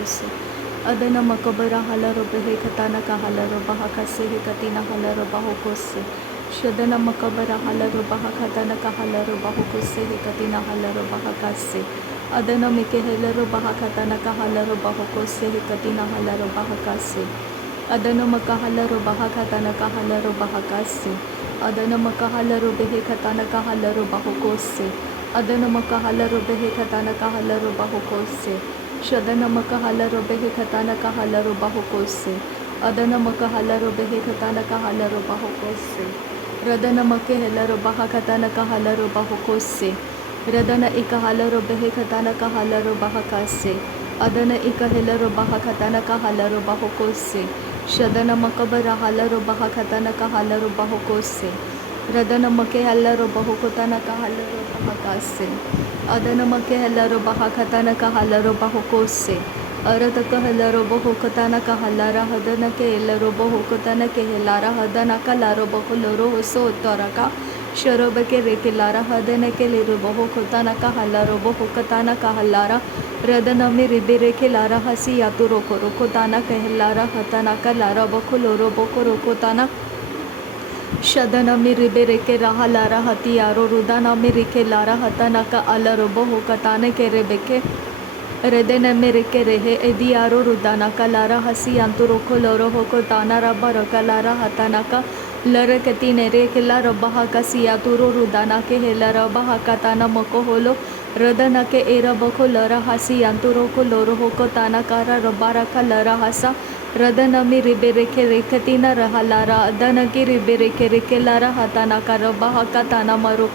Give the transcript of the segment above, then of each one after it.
kose. Adana makabara halaro behe katana ka halaro baha kase he katina halaro baho kose. Shadana makabara halaro baha katana ka halaro baho kose he katina halaro baha kase. Adana mike helaro baha katana ka halaro baho kose he katina halaro baha kase. Adana makahalaro baha katana ka halaro baha kase. Adana makahalaro behe katana ka halaro baho kose. Adana makahalaro behe katana ka halaro baho kose. Shadana makahalaro behe katana ka halaro baho kose. Adana makahalaro behe katana ka halaro baho kose. Radana makahalaro baha katana ka halaro baho kose. Radana ikahalaro behe katana ka halaro baha kase. Adana ikahalaro baha katana ka halaro baho kose. Shadana makabara halaro baha katana ka halaro baho kose. Radana make halaro baho katana ka halaro baha kase. Adana make halaro baha katana ka halaro baho kose. Arata ka halaro baho katana ka halara hadana ke halaro baho katana ke halara hadana ka laro baho loro hoso toraka. Sharoba ke reke lara hadana ke lero baho katana ka halaro baho katana ka halara. Radana me ribe reke lara hasi yatu roko roko tana ke halara hatana ka lara baho loro baho roko tana. Shadana mi ribere ke raha lara hati yaro rudana mi rike lara hatana ka ala robo ho katane ke rebeke redene mi rike rehe edi yaro rudana ka lara hasi anturo ko loro ho ko tana rabba raka lara hatana ka lara kati nere ke lara baha ka siyaturo rudana ke he lara baha katana moko holo radana ke era bako lara hasi anturo ko loro ho ko tana kara rabba raka lara hasa Radana mi ribere ke rekatina rahalara adana ki ribere ke rekelara hatana karabaha katana maru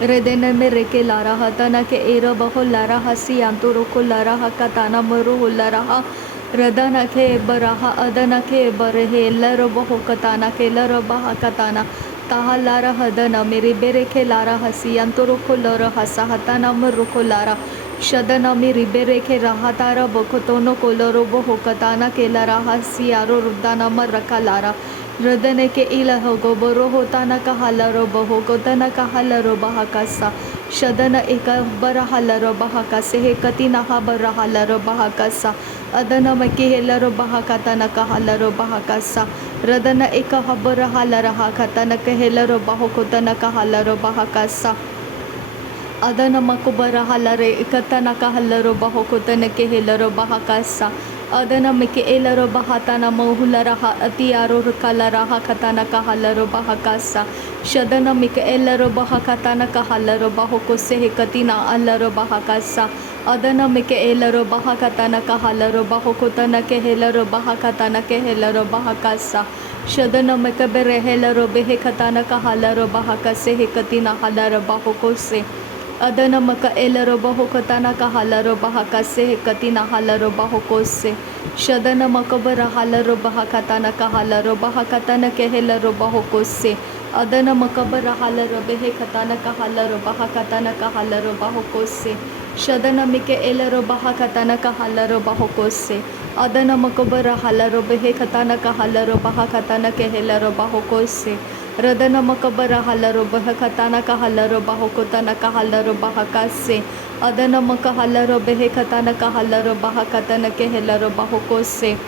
redena me rekelara hatana ke era baho lara hasi anturo ko lara hakatana maru lara ha radana ke baraha adana ke barehe lara baho katana ke lara baha katana taha lara hadana me ribere ke lara hasi anturo ko lara hasa hatana maru ko lara Shadana mi ribere ke rahatara bokotono koloro boho katana ke la rahasi aro rudana maraka lara radane ke ila hogo boro hotana ka halaro boho kotana ka halaro bahakasa Shadana eka bara halaro bahakase he katina ha bara halaro bahakasa adana maki helaro bahakatana ka halaro bahakasa radana eka habara halara hakatana ke helaro baho kotana ka halaro bahakasa Adana makubara halare ikatana ka halaro baho kotana ke helaro bahakasa Adana meke elaro bahatana mohulara ha atiyaro kalara ha katana ka halaro bahakasa Shadana meke elaro bahakatana ka halaro baho kose he katina alaro bahakasa Adana meke elaro bahakatana ka halaro baho kotana ke helaro bahakatana ke helaro bahakasa Shadana meke bere helaro behe katana ka halaro bahakase he katina halaro baho kose Adana maka elaro baho katana ka halaro baha kase he katina halaro baho kose Shadana maka bara halaro baha katana ka halaro baha katana ke helaro baho kose Adana maka bara halaro behe katana ka halaro baha katana ka halaro baho kose Shadana mike elaro baha katana ka halaro baho kose Adana maka bara halaro behe katana ka halaro baha katana ke helaro baho kose Radana makabara halaro baha katana ka halaro baho kotana ka halaro baha kase Adana maka halaro behe katana ka halaro baha katana ke helaro baho kose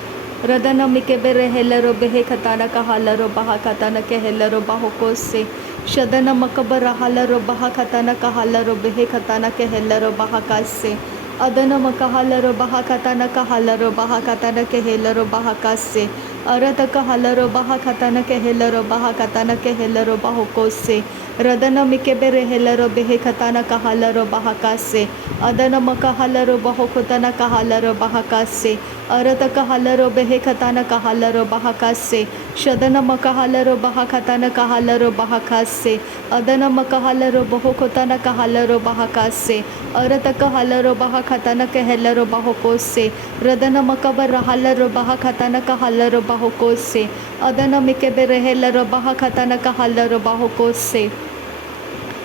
Radana mike bere helaro behe katana ka halaro baha katana ke helaro baho kose Shadana makabara halaro baha katana ka halaro behe katana ke helaro baha kase Adana maka halaro baha katana ka halaro baha katana ke helaro baha kase Arata ka halaro baha katana ke helaro baha katana ke helaro baho kose Radana mike bere helaro behe katana ka halaro baha kase Adana maka halaro baho kotana ka halaro baha kase Arata ka halaro behe katana ka halaro baha kase Shadana maka halaro baha katana ka halaro baha kase Adana maka halaro baho kotana ka halaro baha kase Arata ka halaro baha katana ke helaro baho kose Radana maka bara halaro baha katana ka halaro baho kose Adana mike bere helaro baha katana ka halaro baho kose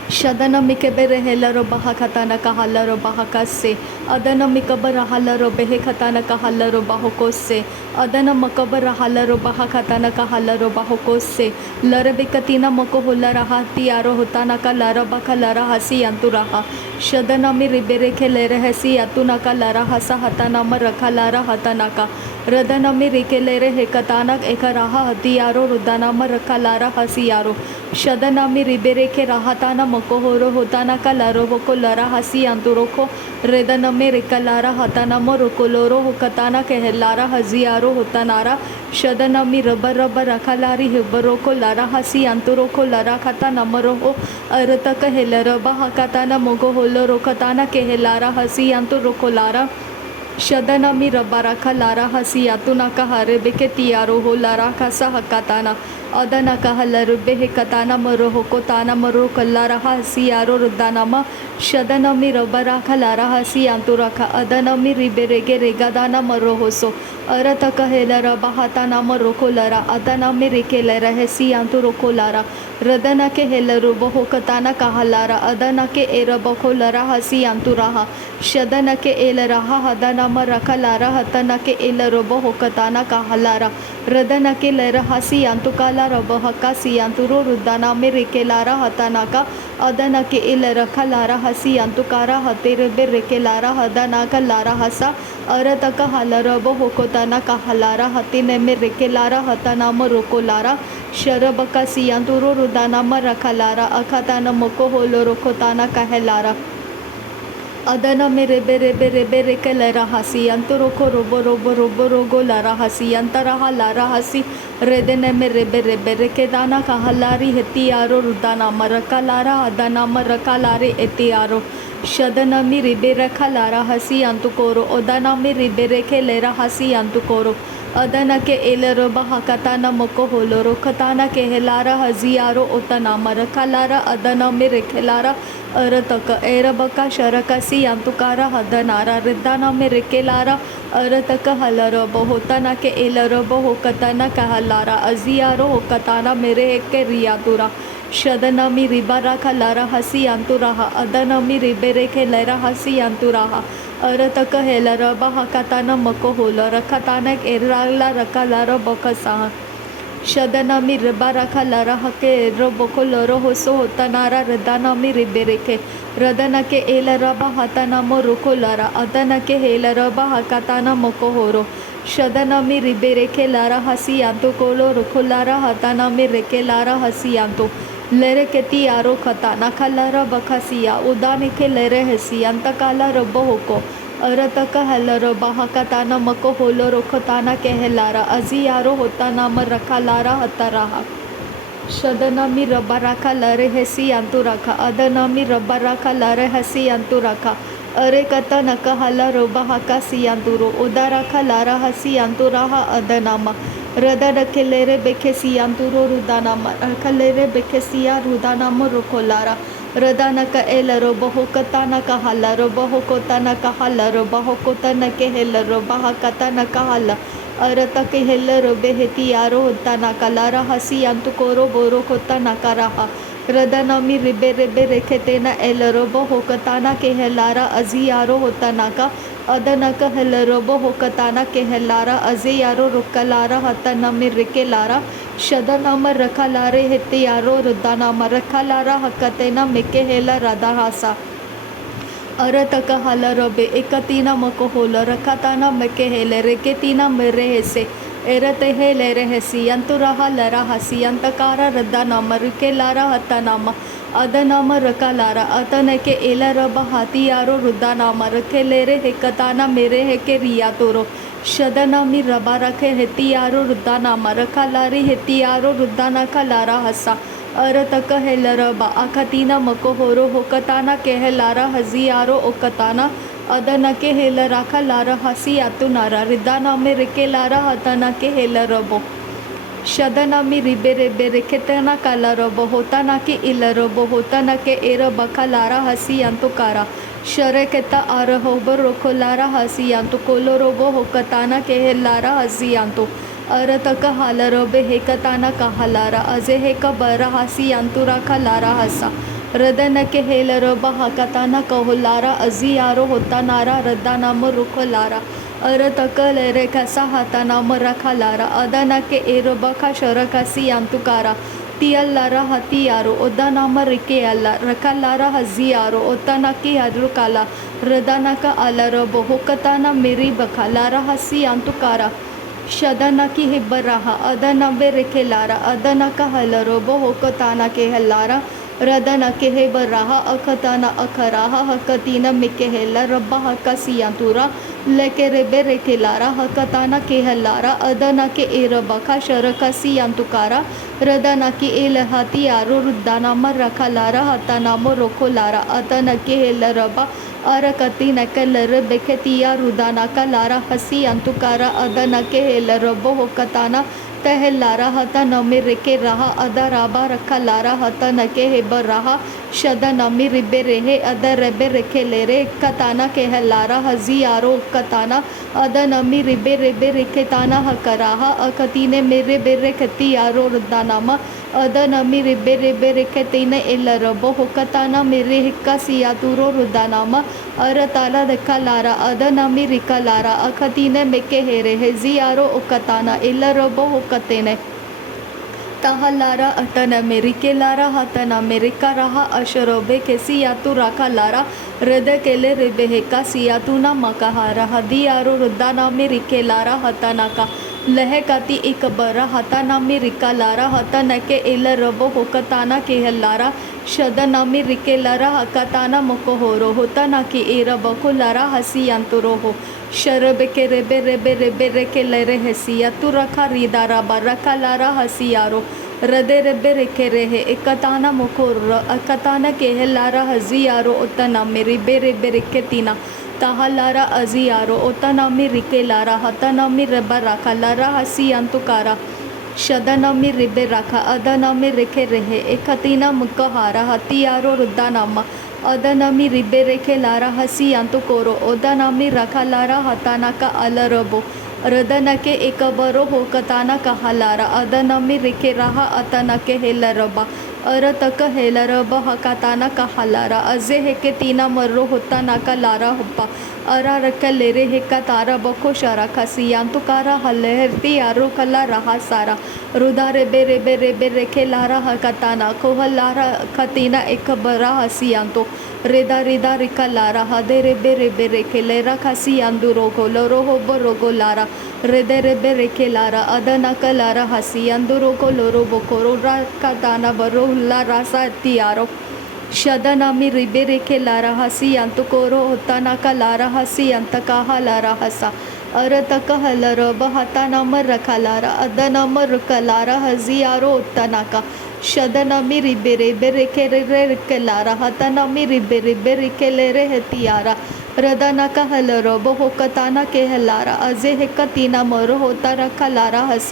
Shadana mikebere helaro baha katana ka halaro baha kase Adana mikabara halaro behe katana ka halaro baho kose Adana makabara halaro baha katana ka halaro baho kose Larabe katina moko holara hati yaro hotana ka lara baka lara hasi yanturaha शदनमी रिबेरेखे लेरहसी अतुनका लरा हसा हतानाम रखा Lara हतानाका रदनमी रिकेलेरे हेकतानक एकराहा हतियारो रुदानाम रखा Lara हसियारो शदनमी रिबेरेखे राहताना मकोहोरो होतानाका लारो वको लरा हसी अंतुरोको रेदनमे रिकलारा हतानाम रोकोलोरो होकताना केहलारा हजियारो होतानारा शदनमी rubber rubber रखलारी हिबरोको लरा हसी अंतुरोको लरा खता नमरोहो अरतक हेलरबा हकताना मोगो होलो रोकताना केहलारा हसी अंतुरोको Lara शदनमी रबाराखा Lara हसी यातुनाका हरेबेके तियारो हो लारा खासा हकाताना अदनका हलरुबे हे कताना मरो होको ताना मरो कल्लारा हसी यारो रुदानामा शदनमी रबाराखा लारा हसी यांतुराखा अदनमी रिबेरेगे रेगादाना मरो होसो अरतक हेलरबा हताना मरो कोलरा अदनमी रिकेलरा हसी यांतुरोको लारा रदनके हेलरुबो होकताना कहलारा अदनके एरबको लरा हसी यांतुराहा शदनके एलराहा हदनम रखलारा हतनके एलरोबो होकताना कहलारा रदनके लरहसी यांतुकाला रब हकासी यांतुरो रुदानामे रिकेलारा हतनाका अदनके एलरखलारा हसी यांतुकारा हतेरबे रिकेलारा हदनाका लारा हसा अरतक हलरबो होकोताना कहलारा हतिनेमे रिकेलारा हतनाम रोकोलारा शरबका सियांतुरो रुदानाम रखलारा अखताना मोको होलो रोकोताना कहलारा अदन में रेबे रेबे रेबे रेके लरा हसी अंतरोको रोबो रोबो रोबो रोगो लरा हसी अंतरहा लारा हसी रेदने में रेबे रेबे रेके दाना कहलारी हेतियारो रुदाना मरका लारा अदना मरका लारे एतियारो शदनमी रिबे रखा लारा हसी अंतुकोरो ओदनमी रिबे रेखे लेरा हसी अंतुकोरो अदनके एलरोबा हकताना मोको होलोरो खताना केहलारा हजियारो ओतना मरखलारा अदनमी रेखेलारा अरतक एरबका शरकसी अंतुकारा हदनारा रिद्दानमी रेकेलारा अरतक हलरबो होतना के एलरबो होकताना कहलारा अजियारो होकताना मेरे के रियातुरा शदनमी रिबारा खलारा हसी अंतुराहा अदनमी रिबेरेखे लरा हसी अंतुराहा अरतक हेलरबा हकताना मको होलो रखताना एराला रखलारो बकसा शदनमी रिबा रखा लरा हके एरो बको लरो होसो होतनारा रदनमी रिबेरेखे रदनके एलरबा हतनामो रुको लरा अदनके हेलरबा हकताना मको होरो शदनमी रिबेरेखे लारा हसी यांतो कोलो रुको लारा हतनामी रेके लारा हसी यांतो लेरे केती यारो खता नखलारा बखसिया उदानिके लेरे हसी अंतकाला रब होको अरतक हलर बहकताना मको होलो रोखताना केहलारा अजी यारो होता नाम रखा लारा हतराहा शदनमी रबा रखा लरे हसी अंतु रखा अदनमी रबा रखा लरे हसी अंतु रखा अरे कता नक हला रोबा हका सियांतुरो उदा रखा लारा हसी अंतुराहा अदनामा रदनके लेरे बेखे सियांतुरो रुदानामा रखलेरे बेखे सिया रुदानामा रोकोलारा रदानक एलरो बहुकतानक हलरो बहुकोतानक हलरो बहुकोतनक हेलरो बहकतनक हल अरतक हेलरो बेहती यारो होतानक लारा हसी अंतुकोरो बोरो कोतनक रहा रदनमी रिबे रिबे रेखेतेना एलरो बहुकताना के हेलारा अजी यारो होतानका अदनक हेलरो बहुकताना के हेलारा अजी यारो रुकलारा हतनमी रिकेलारा शदनम रखलारे हेते यारो रुदानाम रखलारा हकतेना मेके हेला रदाहासा अरतक हलरबे एकतीना मको होल रखताना मेके हेले रेकेतीना मेरे हेसे एरते हेले रेहसी अंतुराहा लरा हसी अंतकारा रदानाम रिकेलारा हतनाम अदनाम रकलारा अतनके एलरब हाती यारो रुदानाम रखेलेरे हेकताना मेरे हेके रिया तोरो शदनमी रबा रखे हेतियारो रुदानाम रखलारी हेतियारो रुदाना खलारा हसा अरतक हेलरबा अखतीना मको होरो होकताना केहलारा हजियारो ओकताना अदनके हेलरा खलारा हसी यातुनारा रिदानामे रिकेलारा हतनके हेलरबो शदनमी रिबे रेबे रेखेतना कलरबो होताना के इलरबो होताना के एरब खलारा हसी अंतुकारा शरकेता आरहोबर रोकोलारा हसी अंतु कोलोरोबो होकताना के हेलारा हसी अंतु अरतक हालरबे हेकताना कहलारा अजे हेक बरा हसी अंतुरा खलारा हसा रदनके हेलरब हकताना कहोलारा अजी यारो होतानारा रदानाम रुखलारा अरतक लेरे कसा हातानाम रखलारा अदनके एरबखा शरकसी अंतुकारा tialara hatiaro odanama rikeala rakalara haziaro otanaki adrukala radanaka alarabo hokatana meri bakalara hasi antukara Shadanaki Hibaraha, Adanabe Rekelara, Adanaka Halarobo, Hokatana Kehalara, Radanake Hebaraha, Akatana Akaraha, Hakatina Mikehela, Rabaha Kasiantura, Lekerebe Rekelara, Hakatana Kehalara, Adanake Erabaka, Sharakasi Antukara, Radanaki Elahati Aru, Rudanama Rakalara, Hatanamo Rokolara, Atanake Helaraba, ಅರಕತಿ ನಕಲರ ಬೆಕೆತಿಯ ರುದಾನಕ ಲಾರ ಹಸಿ ಅಂತುಕಾರ ಅದನಕೆ ಹೆಲರಬೋ ಹೊಕ್ಕತಾನ ತಹೆಲ್ಲಾರ ಹತ ನಮಿ ರೆಕೆ ರಹ ಅದ ರಾಬ ರಖ ಲಾರ ಹತ ನಕೆ ಹೆಬ ರಹ ಶದ ನಮಿ ರಿಬೆ ರೆಹೆ ಅದ ರೆಬೆ ರೆಕೆ ಲೆರೆ ಕತಾನ ಕೆಹಲ್ಲಾರ ಹಜಿ ಯಾರೋ ಕತಾನ ಅದ ನಮಿ ರಿಬೆ ರೆಬೆ ರೆಕೆ ತಾನ ಹಕರಾಹ ಅಕತಿನೆ ಮೇರೆ ಬೆರೆ ಕತಿ ಯಾರೋ ರುದಾನಮ ಅದ ನಮಿ ರಿಬೆ ರೆಬೆ ರೆಕೆ ತೈನ ಎಲ್ಲರಬೋ ಹೊಕ್ಕತಾನ ಮೇರೆ ಹಿಕ್ಕ ಸಿಯಾತುರೋ ರುದಾನಮ ಅರತಾಲ ದಕ್ಕಲಾರ ಅದ ನಮಿ ರಿಕಲಾರ ಅಖತೀನೆ ಮೆಕ್ಕೆ ಹೇರೆ ಹೆಜಿಯಾರೋ ಒಕ್ಕತಾನ ಎಲ್ಲರೊಬ್ಬ ಹೊಕ್ಕತೇನೆ ತಹಲಾರ ಅತನ ಮೆರಿಕೆಲಾರ ಹತನ ಮೆರಿಕರಹ ಅಶರೋಬೆ ಕೆಸಿಯಾತು ರಾಕಲಾರ ಹೃದ ಕೆಲೆ ರೆಬೆ ಹೆಕ್ಕ ಸಿಯಾತುನ ಮಕಹಾರ ಹದಿಯಾರೋ ರುದ್ದಾನಾಮಿ ರಿಕೆಲಾರ ಹತನಕ ಲಹಕತಿ ಇಕಬರ ಹತನಾಮಿ ರಿಕಲಾರ ಹತನಕೆ ಎಲ್ಲರೊಬ್ಬ ಹೊಕ್ಕತಾನ ಕೆಹಲ್ಲಾರ ಶದನಾಮಿ ರಿಕೆಲರ ಹಕತಾನ ಮೊಕೊಹೋರೋ ಹೊತನಕಿ ಏರಬಕುಲರ ಹಸಿಯಂತುರೋಹೋ ಶರಬೆಕೆ ರೆಬೆ ರೆಬೆ ರೆಬೆ ರೆಕೆಲರೆ ಹೆಸಿಯತು ರಖ ರೀದಾರ ಬರಕಲಾರ ಹಸಿಯಾರೋ ಹೃದಯ ರೆಬೆ ರೆಕೆ ರೆಹೆ ಎಕತಾನ ಮೊಕೊರ್ರ ಅಕತಾನ ಕೆಹಲ್ಲಾರ ಹಜಿಯಾರೋ ಒತ್ತನಮ್ಮಿ ರಿಬೆ ರೆಬೆ ರೆಕೆತಿನ ತಹಲಾರ ಅಜಿಯಾರೋ ಒತ್ತನಮ್ಮಿ ರಿಕೆಲಾರ ಹತನಮ್ಮಿ ರೆಬ ರಖಲಾರ ಹಸಿಯಂತುಕಾರ ಶದನಮಿ ರಿಬೆ ರಖ ಅದನಮಿ ರೆಖೆ ರೆಹೆ ಎಕತಿನ ಮುಕ್ಕಹಾರ ಹತಿಯಾರೋ ರುದ್ದಾನಮ್ಮ ಅದನಮಿ ರಿಬೆ ರೆಖೆ ಲಾರ ಹಸಿ ಅಂತು ಕೋರೋ ಒದನಮಿ ರಖಲಾರ ಹತಾನಕ ಅಲರಬೋ ರದನಕೆ ಏಕಬರೋ ಹೋಕತಾನ ಕಹಲಾರ ಅದನಮಿ ರೆಖೆ ರಹ ಅತನಕೆ ಹೆಲರಬ ಅರತಕ ಹೆಲರಬ ಹಕತಾನ ಕಹಲಾರ ಅಜೆ ಹೆಕೆ ತೀನ ಮರ್ರೋ ಹೊತ್ತಾನಕ ಲಾರ ಹುಪ್ಪ ಅರ ರಕ ಲೆರೆ ಹೆಕ್ಕ ತಾರ ಬಕೋ ಶರ ಖಸಿಯಾಂತು ಕಾರ ಹಲ್ಲೆಹರ್ತಿ ಯಾರು ಕಲ್ಲ ರಹ ಸಾರ ರುದಾ ರೆಬೆ ರೆಬೆ ರೆಬೆ ರೆಖೆ ಲಾರ ಹಕತಾನ ಕೋಹಲ್ಲಾರ ಖತೀನ ಎಕಬರ ಹಸಿಯಾಂತು ರೆದಾ ರಿದಾ ರಿಕ ಲಾರ ಹದೆ ರೆಬೆ ರೆಬೆ ರೆಖೆ ಲೆರ ಖಸಿಯಾಂದು ರೋಗೋ ಲೊರೋ ಹೊಬ್ಬ ರೋಗೋ ಲಾರ ರೆದೆ ರೆಬೆ ರೆಖೆ ಲಾರ ಅದನಕ ಲಾರ ಹಸಿಯಾಂದು ರೋಗೋ ಲೊರೋ ಬೊಕೋರೋ ರ ಕತಾನ ಬರೋ ಹುಲ್ಲ ರಾಸ ಅತ್ತಿಯಾರೋ ಶದನಮಿ ರಿಬೆ ರೆಖೆ ಲಾರ ಹಸಿ ಅಂತುಕೋರೋ ಹೊತ್ತನಕ ಲಾರ ಹಸಿ ಅಂತಕಾಹ ಲಾರ ಹಸ ಅರತಕ ಹಲರಬ ಹತನಮ ರಖಲಾರ ಅದನಮ ರುಕಲಾರ ಹಜಿಯಾರೋ ಒತ್ತನಕ ಶದನಮಿ ರಿಬೆ ರೆಬೆ ರೆಖೆ ರೆರೆ ರೆಕೆಲಾರ ಹತನಮಿ ರಿಬೆ ರಿಬೆ ರೆಕೆಲೆರೆ ಹೆತಿಯಾರ ರದನಕ ಹಲರಬ ಹೊಕತಾನ ಕೆಹಲಾರ ಅಜೆ ಹೆಕ್ಕ ತೀನ ಮರು ಹೋತ ರಖಲಾರ ಹಸ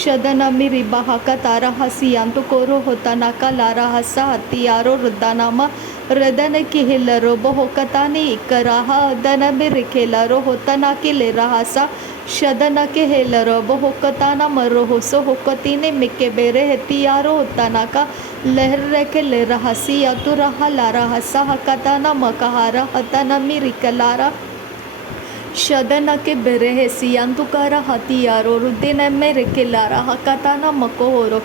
ಶದನಮಿ ರಿಬ ಹಕತಾರ ಹಸಿಯಾಂತು ಕೋರೋ ಹೊತನಕ ಲಾರ ಹಸ ಹತಿಯಾರೋ ರುದ್ದಾನಮ ರದನಕಿ ಹಿಲ್ಲರೊಬ್ಬ ಹೊಕತಾನೆ ಇಕ್ಕರಾಹ ಅದನಬಿ ರಿಖೆಲರೋ ಹೊತನಾಕಿ ಲೆರಹಸ ಶದನಕೆ ಹೇಲರೊಬ್ಬ ಹೊಕ್ಕತಾನ ಮರೋ ಹೊಸ ಹೊಕ್ಕತೀನೆ ಮಿಕ್ಕೆ ಬೇರೆ ಹೆತಿಯಾರೋ ಹೊತ್ತನಕ ಲೆಹರ್ರೆಕೆ ಲೆರಹಸಿ ಅತುರಹ ಲಾರ ಹಸ ಹಕತಾನ ಮಕಹಾರ ಹತನಮಿ ರಿಕಲಾರ ಶದನಕ್ಕೆ ಬೆರೆ ಹೆಸಿ ಅಂತುಕಾರ ಹತಿಯಾರೋ ರುದ್ದಿನೆಮ್ಮೆ ರೆಕೆಲಾರ ಹಕತಾನ ಮಕೋಹೋರೋ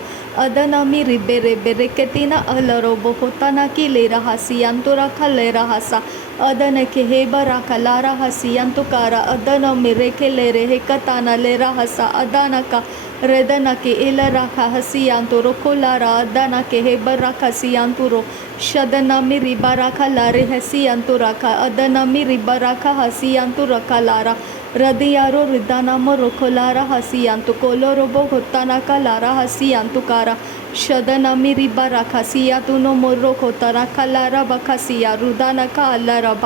ಅದನಮಿ ರಿಬೆ ರೆಬೆ ರೆಕೆತಿನ ಅಲರೊಬ್ಬ ಹೊತನಕಿ ಲೇರ ಹಸಿ ಅಂತುರಖ ಲೇರ ಹಸ ಅದನಕ್ಕೆ ಹೇಬರ ಕಲಾರ ಹಸಿ ಅಂತುಕಾರ ಅದನಮಿ ರೆಕೆ ಲೇರೆ ಹೆಕತಾನ ಲೇರ ಹಸ ಅದನಕ ರೆದನಕೆ ಇಲರಖ ಹಸಿ ಅಂತುರೋ ಕೊಲಾರ ಅದನಕೆ ಹೇಬರ ಖಸಿ ಅಂತುರೋ ಶದನಮಿ ರಿಬರಖ ಲಾರೆ ಹಸಿ ಅಂತುರಖ ಅದನಮಿ ರಿಬರಖ ಹಸಿ ಅಂತುರಖ ಲಾರ ರದಿಯಾರೋ ರಿದ್ದಾನಮ ರೊಕೊಲಾರ ಹಸಿ ಅಂತು ಕೊಲೊರೊಬ್ಬ ಹೊತ್ತನಕ ಲಾರ ಹಸಿ ಅಂತುಕಾರ ಶದನಮಿ ರಿಬರಖ ಸಿಯಾತುನೋ ಮೊರ್ರೋ ಕೊತನಕ ಲಾರ ಬಖಸಿಯ ರುದಾನಕ ಅಲ್ಲರಬ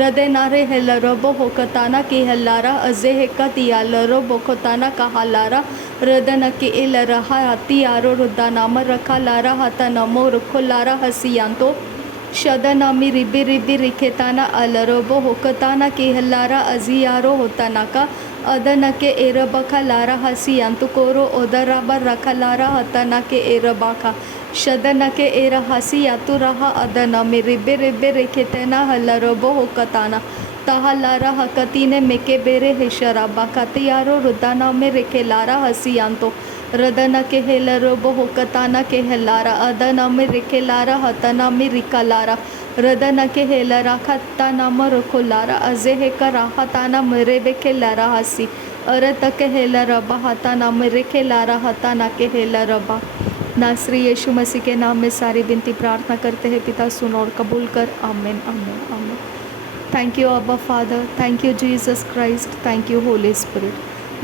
ರದೆ ನಾರೆ ಹೆಲ್ಲರೊಬ್ಬ ಹೊಕತಾನ ಕೆ ಹೆಲ್ಲಾರ ಅಜೆ ಹೆಕ್ಕ ತಿಯಾಲರೊಬ್ಬ ಕೊತಾನ ಕಹಲಾರ ರದನಕ್ಕೆ ಇಲ್ಲರ ಹತಿಯಾರೋ ರುದ್ದಾನಾಮ ರಖಲಾರ ಹತನಮೋ ರುಖಲಾರ ಹಸಿಯಾಂತೋ ಶದನಮಿ ರಿಬಿ ರಿಬಿ ರಿಖೆತಾನ ಅಲರೊಬ್ಬ ಹೊಕತಾನ ಕೆಹಲ್ಲಾರ ಅಜಿಯಾರೋ ಹೊತನಕ ಅದನಕ್ಕೆ ಏರಬಕ ಲಾರ ಹಸಿ ಅಂತುಕೋರೋ ಒದರಬ ರಖಲಾರ ಹತನಕೆ ಏರಬಕ ಶದನಕೆ ಏರ ಹಸಿ ಅತುರಹ ಅದನಮಿ ರಿಬೆ ರಿಬೆ ರಿಖೆತನ ಹಲ್ಲರೊಬ್ಬ ಹೊಕತಾನ ತಹಲಾರ ಹಕತಿನೆ ಮೆಕೆ ಬೇರೆ ಹೆಶರಬ ಕತಿಯಾರೋ ರುದ್ದಾನಮೆ ರೆಖೆಲಾರ ಹಸಿ ಅಂತೋ रदना के हेलरो बहो कताना के हेलारा अदना में रिकेलारा हतना में रिकालारा रदना के हेलरा खत्ताना मरकोलारा अजेहे करा हताना मरेबे के लारा हसी अरत के हेलरा बहाताना मरे के लारा हताना के हेलरबा। नासरी यीशु मसीह के नाम में सारी विनती प्रार्थना करते हैं पिता, सुन और कबूल कर। आमीन आमीन आमीन। थैंक यू अब्बा father, thank you Jesus Christ, thank you Holy spirit.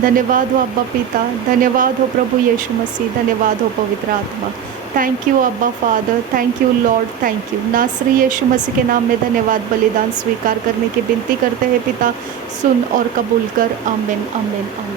धन्यवाद हो अब्बा पिता, धन्यवाद हो प्रभु यीशु मसीह, धन्यवाद हो पवित्र आत्मा। थैंक यू अब्बा father, thank you Lord, thank you. नासरी यीशु मसीह के नाम में धन्यवाद बलिदान स्वीकार करने की विनती करते हैं पिता, सुन और कबूल कर। आमीन आमीन आमीन।